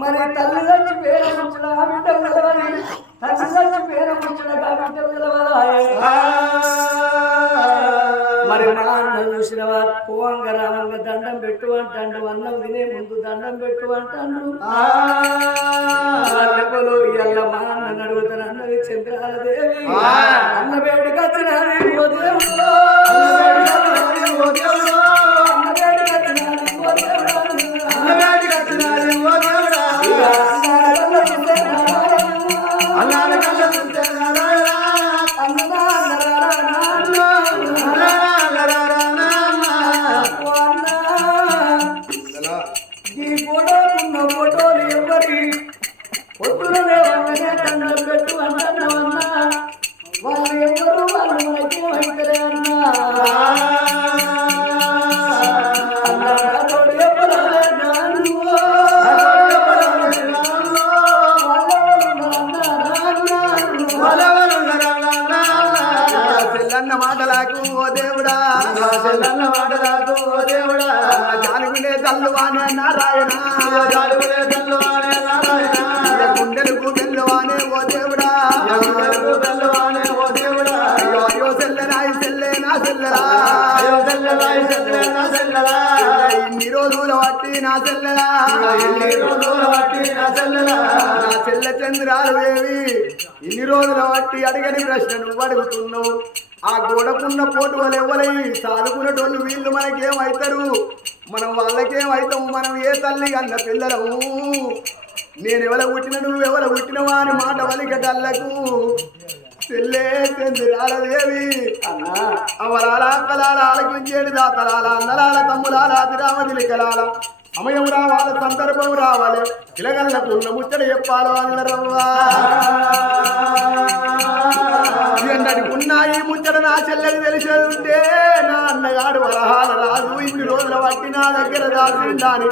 మరి తల్లి వచ్చి పేరు ముచ్చట బిడ్డ పిలవని తల్లి వచ్చి పేరు ముచ్చట బిడ్డ పిలవరాయే. మరి మా అన్న చూసినవా? పోవంగ రామంగ దండం పెట్టు అంటాడు అన్నం తినే ముందు దండం పెట్టు అంటాడు. వాళ్ళెవరు ఇయ్యాల మా అన్న అడుగుతాను అన్నది చంద్రాలదేవి అన్న వేడికి వచ్చినది ఓ దేవుడు. ఇన్ని రోజుల బట్టి నా రోజుల బట్టి నా చెల్లెరా నా చెల్లె చంద్రాలు దేవి ఇన్ని రోజుల బట్టి అడిగని ప్రశ్న నువ్వు అడుగుతున్నావు. ఆ గోడకున్న పోటు వాళ్ళు ఎవరై సాదుకునేటోళ్ళు వీళ్ళు మనకేమవుతారు మనం వాళ్ళకేమవుతాము మనం ఏ తల్లి అన్న పిల్లలము? నేను ఎవల పుట్టిన నువ్వు ఎవల పుట్టినవా అని మాట వలికటల్లకు చెల్లే చంద్రాలదేవి. అవలాల అక్కలాల ఆలకించేడు దాతలాల అన్నలాల తమ్ములాల అతిరామదిలి కలాల సమయం రావాలి సందర్భం రావాలి. పిలగళ్ళకు ఉన్న ముచ్చట చెప్పాలో అన్నరవ్వా ఉన్నాయి ముచ్చట నా చెల్లెకి తెలిసేది ఉంటే నా అన్నగాడు వరహాల రాజు ఇన్ని రోజుల బట్టి నా దగ్గర దాచిండాని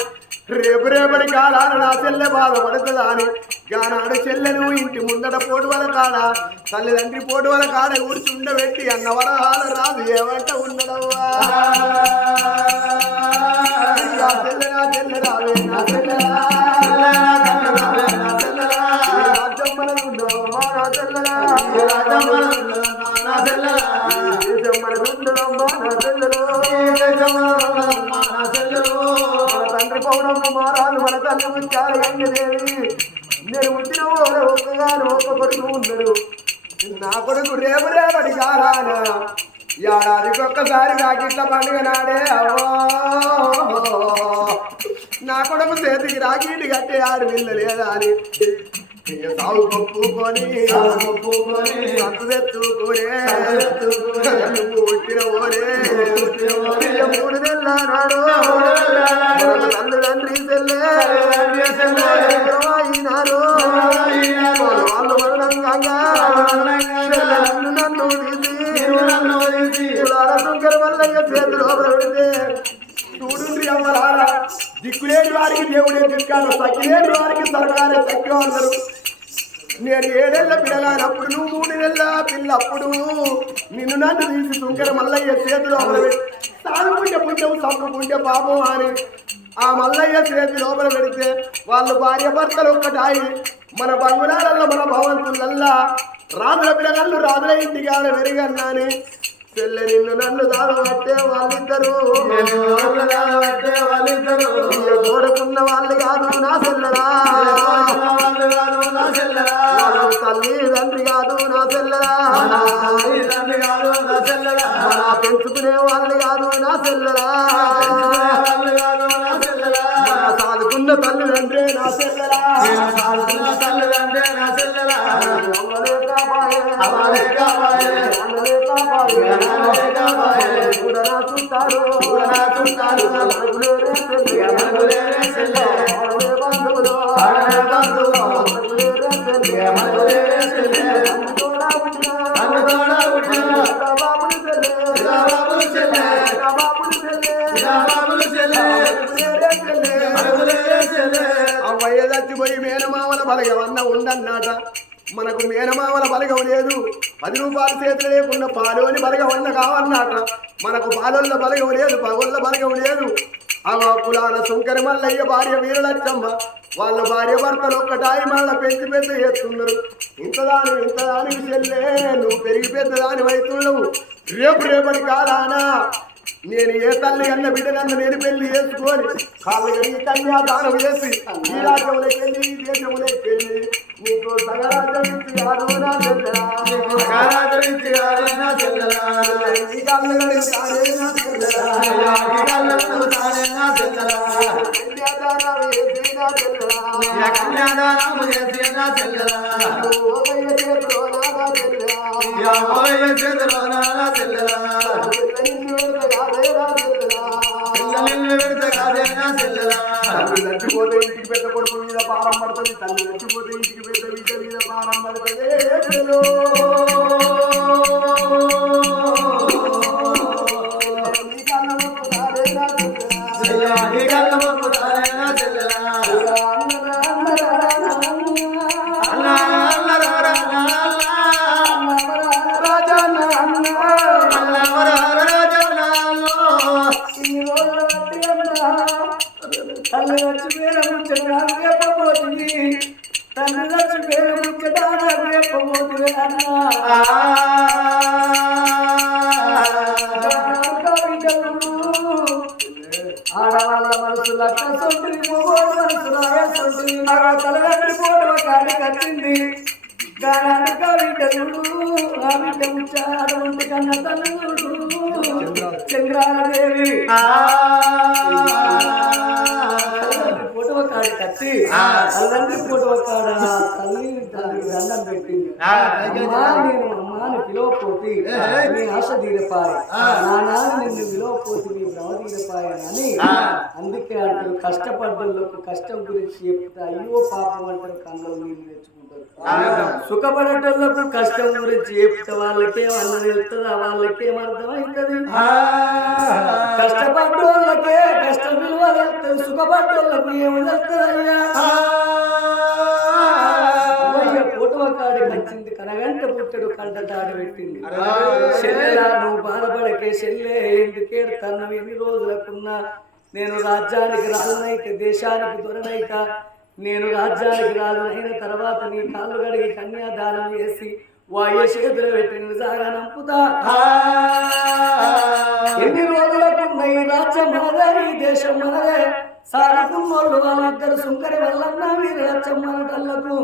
రేపు రేపటి కాలాన నా చెల్లె బాధపడుతుందా అని గానాడు చెల్లెను ఇంటి ముందట పోటు వల కాడ తల్లిదండ్రి పోటు వల కాడ కూర్చుండబెట్టి అన్న వరహాల రాదు ఏమంట ఉండడవ్వా తండ్రి పౌడమ్మ మారాలు మన తల్లి ముచ్చాలి గంగదేవి నేను పుట్టిన ఓడ కొడుకు నా కొడుకు రేపు రేపటి కాలాన ఏడాదికి ఒక్కసారి రాకిట్ల పండుగ నాడే అవో నా కొడుకు చేతికి రాకీటి కట్టే ఆడు వీళ్ళు లేదా అని. ఇక సాగు పప్పుకొని సంతు తెచ్చుకోరే పుట్టిన ఓరే మూడు నెలల తల్లి తండ్రి చెల్లె. వాళ్ళు మరణంగా శంకర లోపల పెడితే చూడుండ్రి అమ్మలారా దిక్కులేని వారికి దేవుడే దిక్కాడు సఖిలేని వారికి సర్కారే సఖ్యం అందరు. నేను ఏడేళ్ళ పిల్లగానప్పుడు నువ్వు మూడు నెలల పిల్లప్పుడు నిన్ను నన్ను తీసి శంకర మల్లయ్య చేతిలో సాగుకుంటే పుణ్యం చంపుకుంటే పాపం అని ఆ మల్లయ్య చేతి లోపల పెడితే వాళ్ళు భార్య భర్తలు ఒక్కటాయి. మన బంగుళాలలో మన భవంతులల్లా రాజుల పిల్లగాళ్ళు రాజుల ఇంటికాడ వెరిగన్నాని చెల్లె నిన్ను నన్ను దాడబట్టే వాళ్ళిద్దరు. వాళ్ళిద్దరు. గోడకున్న వాళ్ళు కాదు నా చెల్లెరా. తల్లి తండ్రి కాదు నా చెల్లెరా. మన పెంచుకునే వాళ్ళు కాదు నా చెల్లెరా. సాదుకున్న తల్లి తండ్రి నా చెల్లెరా. అవ్వయ్య చచ్చిపోయి మేనమామల బలగవన్న ఉండన్నాట. మనకు మేనమామల బలగం లేదు. పది రూపాయలు చేతులు లేకుండా పాలోని బలగం ఉన్న కావన్నట మనకు పాలోళ్ళ బలగం లేదు పగోళ్ళ బలగం లేదు. ఆ కులాల శంకర మల్లయ్య భార్య వీరలచ్చమ్మ వాళ్ళ భార్య భర్తలు ఒక్కటాయి మళ్ళీ పెంచి పెద్ద చేస్తున్నారు. ఇంతదాని ఇంతదానికి చెల్లే నువ్వు పెరిగి పెద్దదాని అవుతున్నావు. రేపు రేపటి కాలానా నేను ఏ తల్లి అన్న బిడ్డనన్న నేను పెళ్ళి చేసుకొని కాళ్ళు కన్యాదానం చేసి ఈ రాజ్యములకి వెళ్ళి ఈ దేశములకి వెళ్ళి నీకు సగరాజ్యం ఇచ్చి ఆదోనా చెల్లెలా. ఈ కాళ్ళు కడిగి తానే నా చెల్లెలా. కన్యాదానం చేసి నా చెల్లెలా. ఓ వయ్య చేతిలో నా చెల్లెలా. చెల్లెలు కాదే నా చెల్లెలా. తల్లి చచ్చిపోతే ఇంటికి పెద్ద కొడుకు మీద భారం పడుతుంది తల్లి చచ్చిపోతే ఇంటికి పెద్ద బిడ్డ మీద భారం పడుతుంది దండం పెట్టింది అమ్మా నేను అమ్మాని పిలవపోతే నీ ఆశ తీరపాయి. నా నాన్న విలువపోతే నీ భ్రమ అందుకే అంటారు. కష్టపడ్డోళ్ళకు కష్టం గురించి చెప్తే అయ్యో పాపం అంటారు కన్నులు నీళ్ళు తెచ్చుకుంటారు. సుఖపడేటోళ్ళకు కష్టం గురించి చెప్తే వాళ్ళకేం అన్నం వెళ్తుందా వాళ్ళకేం అర్థమవుతుంది కష్టపడ్డోళ్ళకే కష్ట విలువ తెలుస్తుంది సుఖపడ్డోళ్ళకు ఏమి తెలుస్తుందయ్యా అమ్మయ్య పుట్టడు కంట తాడి పెట్టింది చెల్లెలా నువ్వు బాధపడకే చెల్లె ఎందుకేడు తన్నవి ఎన్ని రోజులకున్నా నేను రాజ్యానికి రాజునైతే దేశానికి దొరనైత. నేను రాజ్యానికి రాజునైన తర్వాత నీ కాళ్ళు గడిగి కన్యాదానం చేసి వాయు చేతులు పెట్టి సాగా నంపుతా. ఎన్ని రోజులకు ఈ రాజ్యం మనదే ఈ దేశం మనదే. సాగుకున్నోళ్ళు వాళ్ళిద్దరు సుంకరి మీరు రాజ్యం మనటల్లకు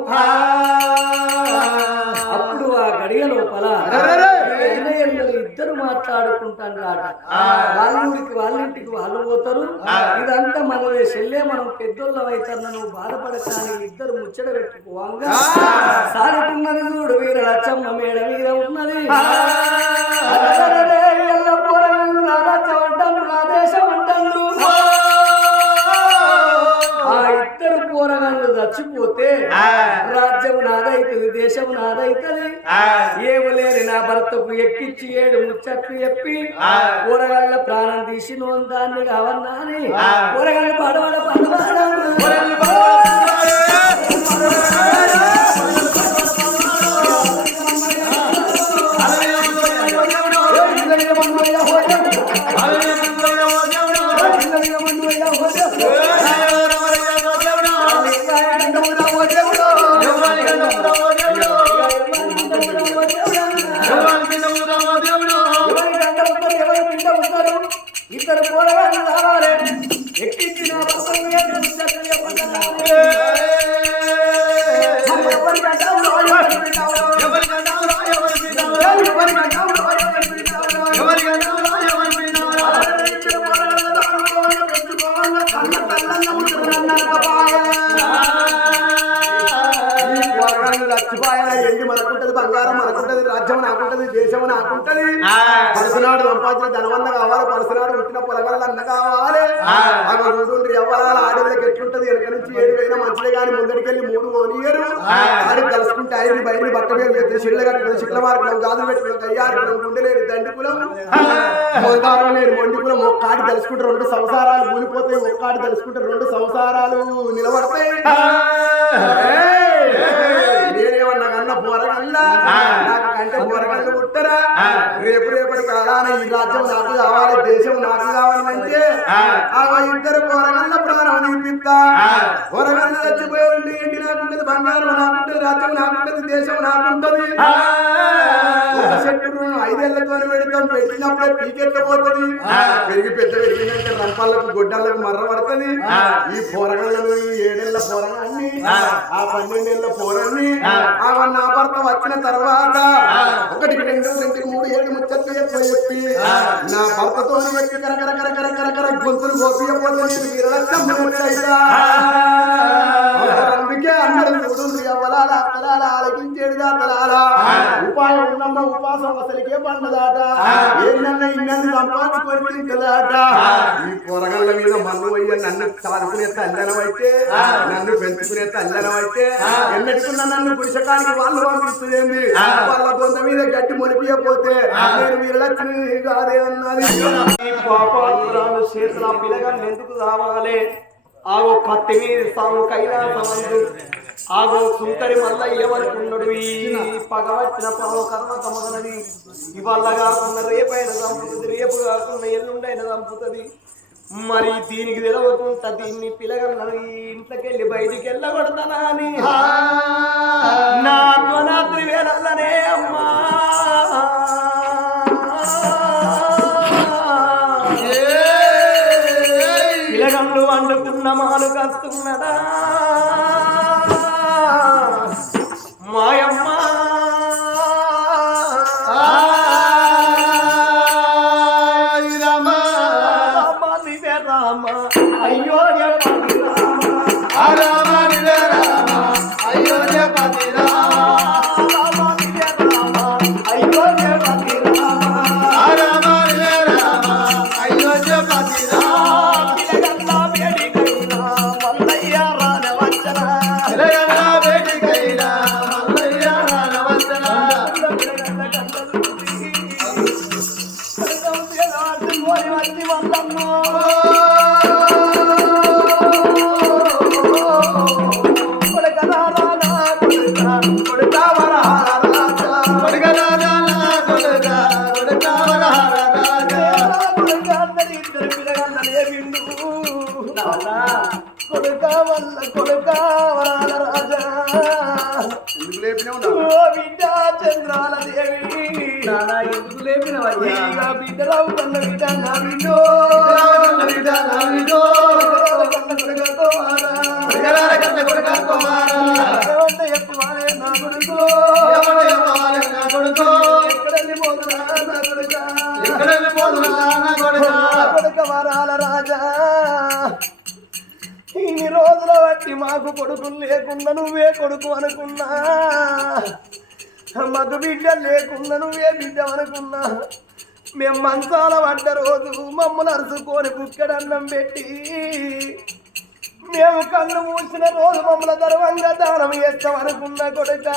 అప్పుడు ఆ గడియ లోపల ఇద్దరు మాట్లాడుకుంటాను రాట వాళ్ళ ఊరికి వాళ్ళ పోతారు. ఇదంతా మనదే చెల్లే మనం పెద్దోళ్ళం అవుతారు నువ్వు బాధపడతాను ఇద్దరు ముచ్చట పెట్టుకోవంగా. సాగుతున్నది చూడు వీర లచ్చమ్మ మేడ మీద ఉన్నది. నా రాజ్యం అంటారు నా దేశం అంటారు పోరగాళ్ళు చచ్చిపోతే రాజ్యం నాదైతుంది దేశం నాదైతుంది. ఏమలేని నా భర్తకు ఎక్కిచ్చి ఏడు ముచ్చట్లు చెప్పి కూరగాళ్ళ ప్రాణం తీసి నోన్ దాన్ని కావన్నా అని కూరగాళ్ళ పడవడ. పడవడ. సంపాదించిన ధనవన్న కావాలి పరసనాడు పుట్టిన పొలగల అన్న కావాలి. అక్కడ చూడండి ఎవరాల ఆడళ్ళకి ఎట్లుంటది? వెనక నుంచి ఏడు వేల మంచిదే కానీ ముందడికెళ్ళి మూడు ఓనియరు. ఆడి కలుసుకుంటే ఐదు బయలు బట్ట మీద చిల్ల కట్టడం చిల్ల మార్గం గాజులు పెట్టుకుని కయ్యారు గుండెలేరు దండి కులం. మొందారం లేని మొండి కులం. ఒక్కాడి తెలుసుకుంటే రెండు సంసారాలు కూలిపోతాయి ఒక్కాడి తెలుసుకుంటే రెండు సంసారాలు నిలబడతాయి. నేనేమన్నా కన్నా పోరగల్లా? నాకు రేపు రేపటి కాలాన ఈ రాజ్యం నాకు కావాలి దేశం నాకు కావాలంటే ఆ. ఇద్దరు పోరగల్ల ప్రాణం నింపిస్తా. పోరగల్ల చచ్చిపోయి ఇంటి నాకుంటది బంగారం నాకుంటది రాజ్యం నాకుంటది దేశం నాకుంటది. చెట్టు ఐదేళ్ళతో పెడతాం పెట్టినప్పుడే పీకెత్తపోతుంది పెరిగి పెద్ద పెరిగినాక రంపాలకు గొడ్డలకు మర్ర పడుతుంది. ఈ పోరగాళ్ళను ఈ ఏడేళ్ళ పోరగాన్ని ఆ. పన్నెండేళ్ళ పోరని ఆ. నా భర్త వచ్చిన తర్వాత ఒకటికి రెండు రెండుకి మూడు ఏడు ముచ్చట్లు ఎక్కువ చెప్పి? నా భర్తతో వ్యక్తి కరకర కరకర కరకర గొంతులు గోపియపోతే నేను వీరలక్షమ్మైనా అందుకే ఆలకించేడు దాతలాల ఉపాయం ఉన్నమ్మ ఉపాసం అసలుకే పండదాట. ఏంటన్నా ఇన్నన్ని సంపాదించుకొని తింటదాట. ఈ పొరగళ్ళ మీద మన్ను అయ్య నన్ను చాలుకునే తల్లనమైతే నన్ను పెంచుకునే తల్లనమైతే ఎన్నటికున్నా నన్ను పురుషకానికి వాళ్ళు పంపిస్తుంది వాళ్ళ బొంద మీద గట్టి మొలిపియపోతే నేను వీరలక్ష్మి కాదే అన్నది పాపాత్మురాలు చేసిన పిల్లగాన్ని ఎందుకు రావాలి ఆగో కత్తి మీద సాగు కైలాసమందు. ఆగో సుంకరి మల్ల ఎవరికి ఈ పగవచ్చిన పాము కర్మ కమగనది ఇవాళ కాకుండా రేపైన చంపుతుంది రేపు కాకుండా ఎల్లుండైన చంపుతుంది. మరి దీనికి తెలవకుండా దీన్ని పిల్లగలను ఇంట్లోకి వెళ్ళి బయటికి వెళ్ళగొడతానా అని నమాలు కాస్తున్నదా నాకు మాకు కొడుకులు లేకుండా నువ్వే కొడుకు అనుకున్నా. మగ బిడ్డ లేకుండా నువ్వే బిడ్డ అనుకున్నా. మేము మంచాల పడ్డ రోజు మమ్మల్ని అరుచుకొని కుక్కడన్నం పెట్టి మేము కళ్ళు మూసిన రోజు మమ్మల్ని గర్వంగా దానం చేస్తామనుకున్న కొడుక.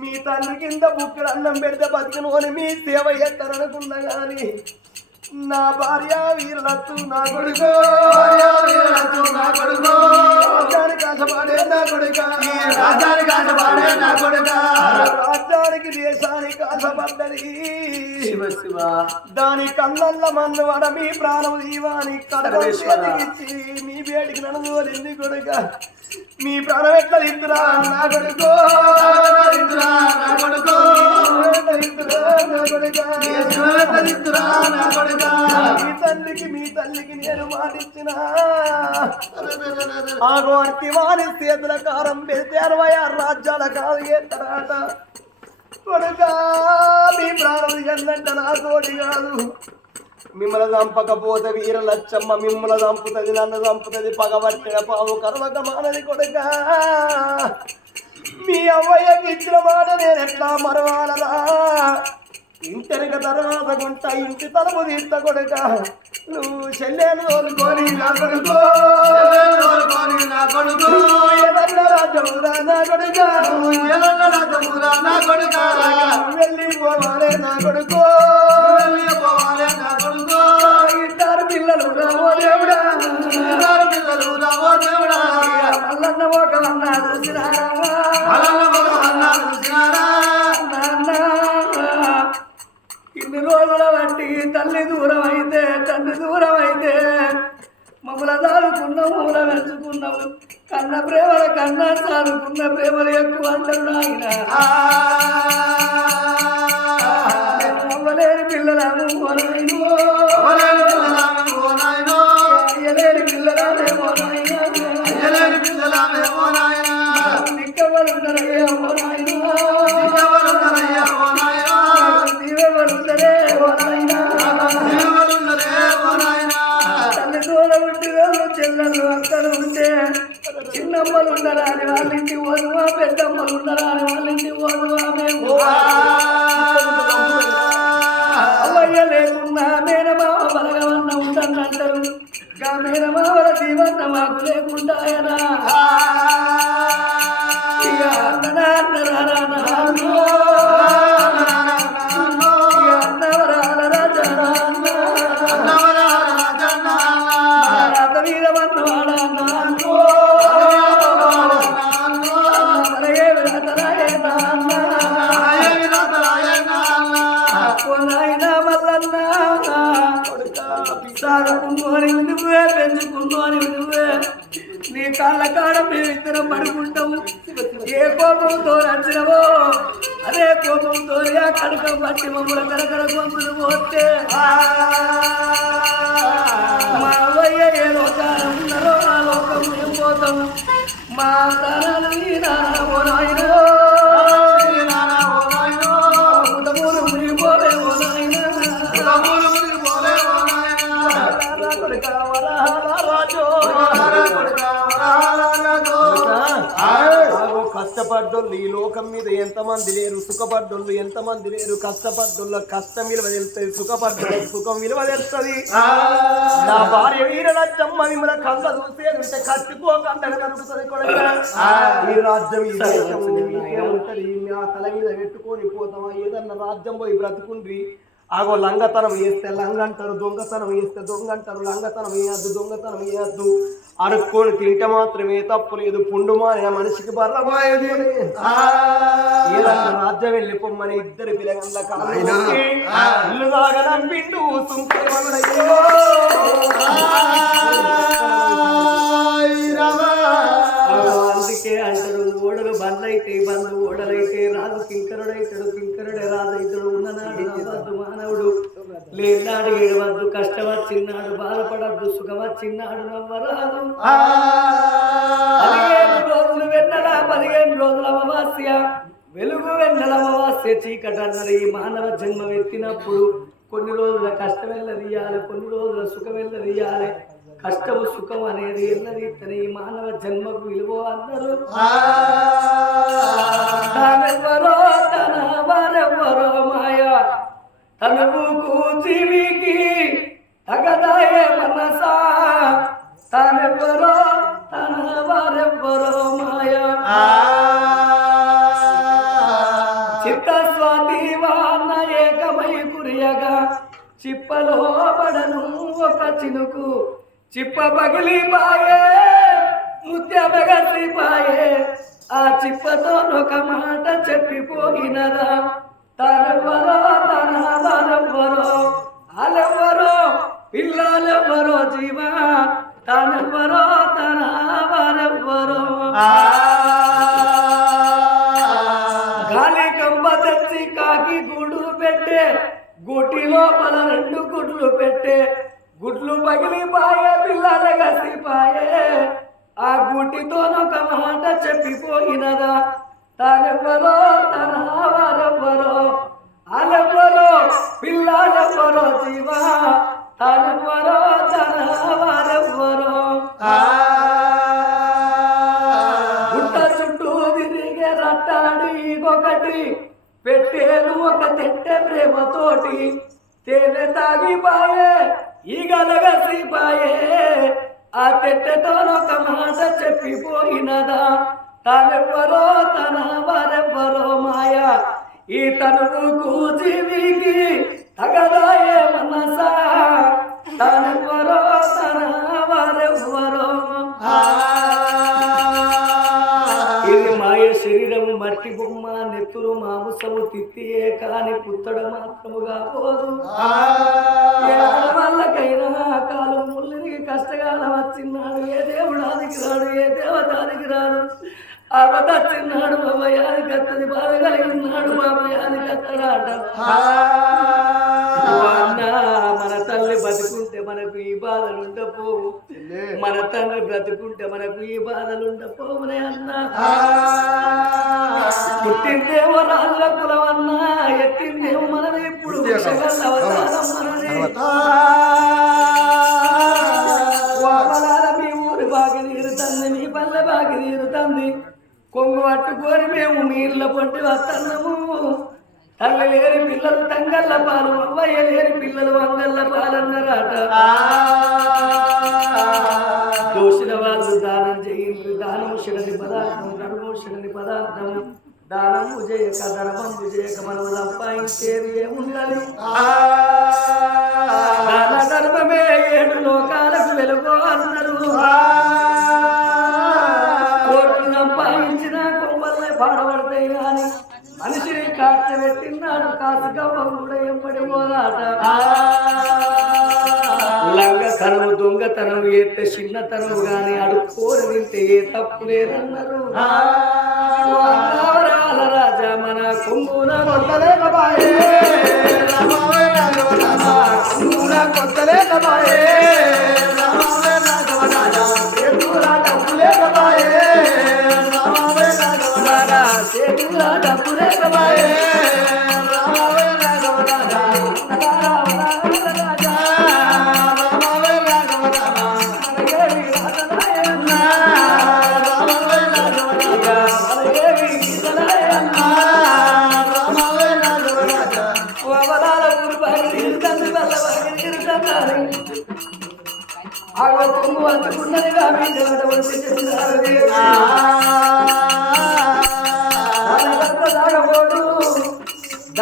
మీ తల్లి కింద బుక్కడు అన్నం పెడితే బతికిను అని మీ సేవ చేస్తారనుకున్నా కానీ నా భార్య వీరలత్తు నా కొడుకు. నా కొడుకు. రాజ్యానికి ఆశపడే నా కొడుక. రాజ్యానికి ఆశపడే నా కొడుక. రాజ్యానికి దేశానికి ఆశపడ్డది. దాని కళ్ళల్ల మన్ను వడ మీ ప్రాణం దీవాని కడగచ్చి మీ వేడికి నన్ను తోలింది కొడుక. మీ ప్రాణం ఎట్లా తింటురా నా కొడుకు. తింటురా నా కొడుకు. మీ తల్లికి మీ తల్లికి నేను మాటిచ్చిన ఆ గోర్తి వారి చేతుల కారం పెడితే అరవై ఆరు రాజ్యాల కాదు ఏతరాట కొడుకా మీ ప్రాణం ఎందంట నా తోడి కాదు మిమ్మల్ని చంపకపోతే వీర లచ్చమ్మ మిమ్మల్ని చంపుతుంది నన్ను చంపుతుంది పగబట్టిన పావు కర్మక మానది కొడుక మీ అవ్వయ్యకి ఇచ్చిన మాట నేను ఎట్లా మరవాలరా ఇంటెనక తర్వాత గుంట ఇంటి తలుపు తీస్త కొడుక నువ్వు చెల్లెలు తోలుకొని నా కొడుకో. నా కొడుకు నా కొడుక నా కొడుక. వెళ్ళి పోవాలే నా కొడుకో. వెళ్ళి పోవాలే నా కొడుకో ఇద్దరు పిల్లలు రావో దేవుడా ఇద్దరు పిల్లలు రావో దేవుడా. మల్లన్న ఒక అన్న చూసినారా? మల్లన్న ఒక అన్న చూసినారా ఇన్ని రోజుల బట్టి తల్లి దూరం అయితే తండ్రి దూరం అయితే మమ్మల్ని దారుకున్న మూల వెంచుకున్నాము కన్న ప్రేమల కన్నా సారుకున్న ప్రేమలు ఎక్కువ అంటారు నాయన అవ్వలేని పిల్లలాము. అయ్యలేని పిల్లలామేమో నాయన. నీకెవ్వరున్నారయ్యా ఓ నాయనా. చెల్లెళ్ళు అక్కలు ఉంటే చిన్నమ్మలు ఉండరా అని వాళ్ళ ఇంటి పెద్దమ్మలు ఉండరా అని వాళ్ళ ఇంటి ఓదువా మేము. అవ్వయ్య లేకున్నా మేనమామ బలగవన్న ఉండని అంటారు జీవన్న మాకు లేకుండా మమ్మల్ని కరకర గొంతులు పోతే మా అవ్వయ్య ఏ లోకాలు ఉన్నారో ఆ లోకం ఏం పోతాము మా తరాలు ఈ నాన్న ఓ నాయనో. ఉదములు మునిగిపోలే ఓ నాయనా. కష్టపడ్డోళ్ళు ఈ లోకం మీద ఎంతమంది లేరు? సుఖపడ్డోళ్ళు ఎంతమంది లేరు? కష్టపడ్డోళ్ళ కష్టం విలువ తెలుస్తుంది సుఖపడ్డోళ్ళ సుఖం విలువ తెలుస్తుంది. నా భార్య వీర రాజ్యమ్మ మిమ్మల్ని కళ్ళ చూసేది కట్టుకోకుండా దొరుకుతుంది కొడుక. ఈ రాజ్యం ఈ దేశం ఉంటది. తల మీద పెట్టుకొని పోతామా ఏదన్నా రాజ్యం పోయి బ్రతుకుండ్రి. ఆగో లంగతనం వేస్తే లంగ అంటారు దొంగతనం వేస్తే దొంగ అంటారు లంగతనం వేయద్దు దొంగతనం వేయద్దు. అడుక్కొని తింటే మాత్రమే తప్పు లేదు. పుండు మారిన మనిషికి బర్రపోయేది ఏదన్నా రాజ్యం వెళ్ళి పొమ్మని ఇద్దరు పిల్లగండ్ల ఇల్లు దాగా నంపిండు సుంకరి మనుడయ్యో. అందుకే అంటారు ఓడలు బండ్లైతే బండ్లు ఓడలైతే రాజు కింకరుడైతాడు కింకరుడే లేనాడు ఏడవద్దు కష్టం వచ్చినాడు బాధపడద్దు సుఖం వచ్చినాడు నవ్వరాదు పదిహేను రోజులు వెన్నెల పదిహేను రోజుల అమావాస్య. వెలుగు వెన్నెల అమావాస్య చీకటి అన్నది ఈ మానవ జన్మ ఎత్తినప్పుడు కొన్ని రోజుల కష్టం వెళ్ళదీయాలి కొన్ని రోజుల సుఖం వెళ్ళదీయాలి కష్టము సుఖం అనేది ఎల్లదీత్తని ఈ మానవ జన్మకు విలువ అన్నారు. తానెవ్వరో తన వారెవ్వరో మాయ? తనువుకు జీవికి తగదాయే మనసా. తానెవ్వరో తన వారెవ్వరో మాయ. చిత్త స్వాతి వాన ఏకమై కురియగా. చిప్పలో పడను ఒక చినుకు. చిప్ప పగిలి పాయే ముత్య బగసి పాయే. ఆ చిప్పతో ఒక మాట చెప్పిపోయినదా. తనెవ్వరో తన వారెవ్వరో వాళ్ళెవ్వరో పిల్లలెవ్వరో జీవా తనెవ్వరో తన వారెవ్వరో గాలి కంప తెచ్చి కాకి గూడు పెట్టే గుటి లోపల రెండు గుడ్లు పెట్టే గుడ్లు పగిలిపాయే పిల్లల గసిపాయే ఆ గుటితోనొక మాట చెప్పిపోయినదా? తానెవ్వరో తన వారెవ్వరో ఆలెవ్వరో పిల్లలెవ్వరో జీవా తానెవ్వరో తన వారెవ్వరో గుట్ట చుట్టూ తిరిగే రట్టాడి ఒకటి పెట్టేను ఒక తెట్టే ప్రేమతోటి. తేనె తాగిపాయే ఈ గలగసిపాయే ఆ తెట్టెతో ఒక మాట చెప్పిపోయినదా? తనెవ్వరో తన వారెవ్వరో మాయ. ఈ తనకు జీవికి తగదాయే మనసా. తనెవ్వరో తన వారెవ్వరో ఇది మాయ శరీరము మట్టి బొమ్మ నెత్తురు మాంసము తిత్తియే కాని పుత్తడ మాత్రముగా పోదు. ఏ కాలం ముళ్ళకి కష్టకాలం వచ్చిన్నాడు ఏ దేవుడానికి రాడు ఏ దేవతానికి రాడు. అవతచ్చిన్నాడు బాబయానికి అత్తది బాధ కలిగి ఉన్నాడు బాబయానికి అత్తరాట. అన్న మన తల్లి బతుకుంటే మనకు ఈ బాధలు ఉండపోవు మన తండ్రి బ్రతుకుంటే మనకు ఈ బాధలు ఉండపోవునే అన్న. పుట్టిందేమో రాజుల కులం అన్నా ఎత్తిందేమో మనది ఇప్పుడు అవతారం మనది పట్టుకొని మేము మీళ్ళ పొట్టి వస్తున్నాము తల్లి లేని పిల్లలు తంగళ్ళ పాలు అవ్వయ్య లేని పిల్లలు వంగళ్ళ పాలన్నరాట. దోషిన వాళ్ళు దానం చేయండి దానము శిలని పదార్థం ధర్మము శిలని పదార్థం. దానము చేయక ధర్మము చేయక మనం సంపాదించేది ఏముండాలి దాన ధర్మమే ఏడు లోకాలకు వెలుగు అన్నారు. కాచబెట్టినాడు కాసుకమ్మ కూడా ఎంపడి పోదాట లంగతనం దొంగతనం ఏతే చిన్నతనం గాని అడుక్కోని తింటే ఏ తప్పు లేదన్నారు. రాజా మన కుంగున కొట్టలేకపాయే. కుంగున కొట్టలేకపాయే. చేతుల Bye-bye.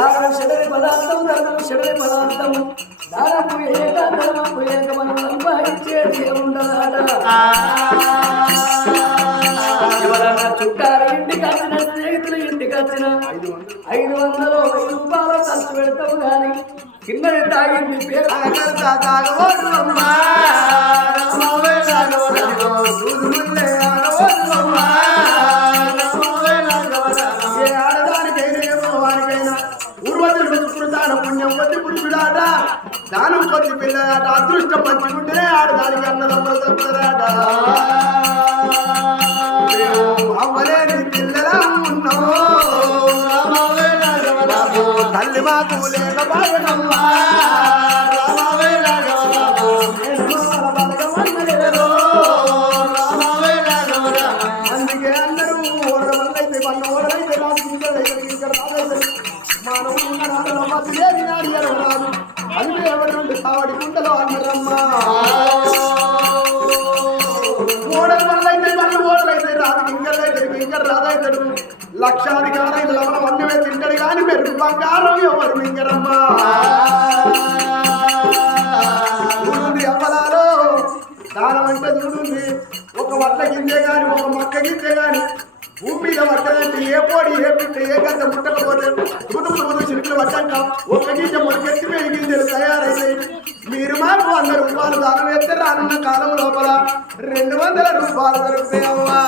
లేకపాయే దానం శరీర పదార్థం ధర్మం శరీర పదార్థం దారపు ఏక ధర్మపు ఏక మనం సంపాదించేది ఉండదాట ఎవరన్నా చుట్టారు ఇంటికి వచ్చిన స్నేహితులు ఇంటికి వచ్చిన ఐదు వందలు వెయ్యి రూపాయలు ఖర్చు పెడతావు కానీ కిందది తాగింది పేరు ఏ దానం కొద్ది పిల్లడాట అదృష్టం పంచుకుంటేనే ఆడదానికి అన్నదమ్ములు తప్పుతారాట అవ్వలేని పిల్లలా ఉన్నాము తల్లి మాకు లేక బాగనమ్మా పట్టంట ఒక గింజ మొలకెత్తి మీద గింజలు తయారైతాయి మీరు మాకు వంద రూపాయలు దానం వేస్తే రానున్న కాలం లోపల రెండు వందల రూపాయలు దొరుకుతాయి అమ్మా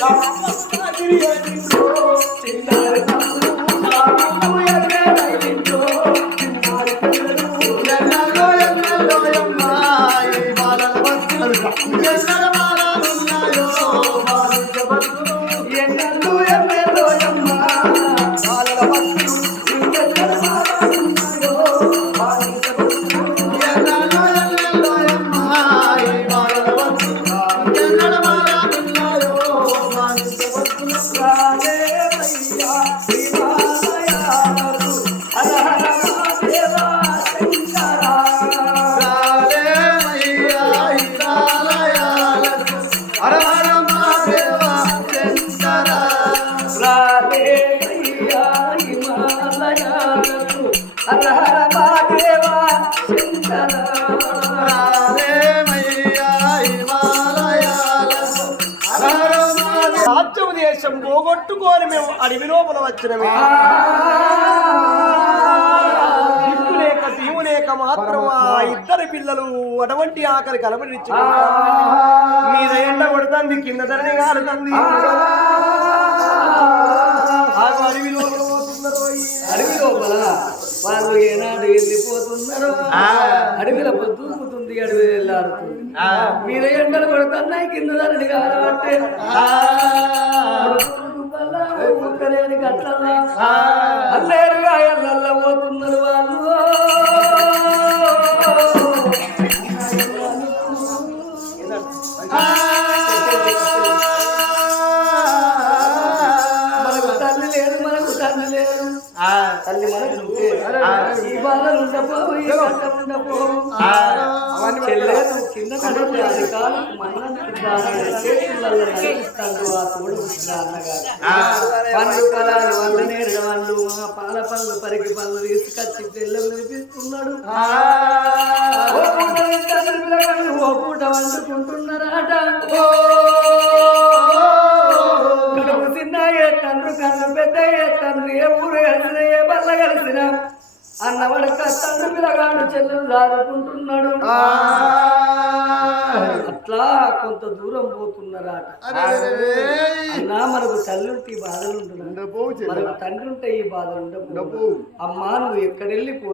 Thank you. రాజ్యం దేశం పోగొట్టుకొని మేము అడవి లోపల వచ్చినమే లేక దీవు లేక మాత్రం ఆ ఇద్దరు పిల్లలు అటువంటి ఆకలి కలబడిచ్చు మీద ఎండ కొడుతుంది కింద ధరణి కాలుతుంది అడవి లోపల అడవి లోపల వాళ్ళు ఏనాడు వెళ్ళిపోతున్నారో. అడవిలో పొద్దుకుతుంది అడవి వెళ్ళాడుతుంది మీద ఎండలు కొడుతున్నాయి కింద దానిని గట్లల్లా అల్లేరుగా పోతున్నారు వాళ్ళు. తోడు వచ్చిన అన్నగారు పండ్లు వల్ల నేరడ వాళ్ళు మా పాల పళ్ళు పరికి పళ్ళు తీసుకొచ్చి తెల్లం నిలిపిస్తున్నాడు ఓ పూట పిల్లగాళ్ళు ఓ. తండ్రి కన్ను పెద్ద ఏ తండ్రి ఏ ఊరు కలిసిన ఏ బల్ల కలిసిన అన్నవాడు తండ్రి పిల్లగాడు చెల్లెలు దాదుకుంటున్నాడు అట్లా కొంత దూరం పోతున్నారట. అన్నా మనకు తల్లుంటే ఈ బాధలు ఉంటున్నాడు మనకు తండ్రి ఉంటే ఈ బాధలు ఉండవు అమ్మా నువ్వు ఎక్కడెళ్ళి పో